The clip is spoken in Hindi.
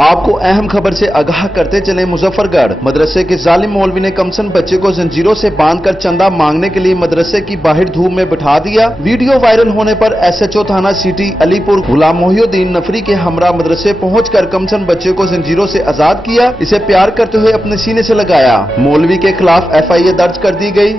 आपको अहम खबर से आगाह करते चले, मुजफ्फरगढ़ मदरसे के जालिम मौलवी ने कमसन बच्चे को जंजीरों से बांधकर चंदा मांगने के लिए मदरसे की बाहर धूप में बिठा दिया। वीडियो वायरल होने पर SHO थाना सिटी अलीपुर गुलाम मोहिउद्दीन नफरी के हमरा मदरसे पहुंचकर कमसन बच्चे को जंजीरों से आजाद किया। इसे प्यार करते हुए अपने सीने से लगाया। मौलवी के खिलाफ FIA दर्ज कर दी गई।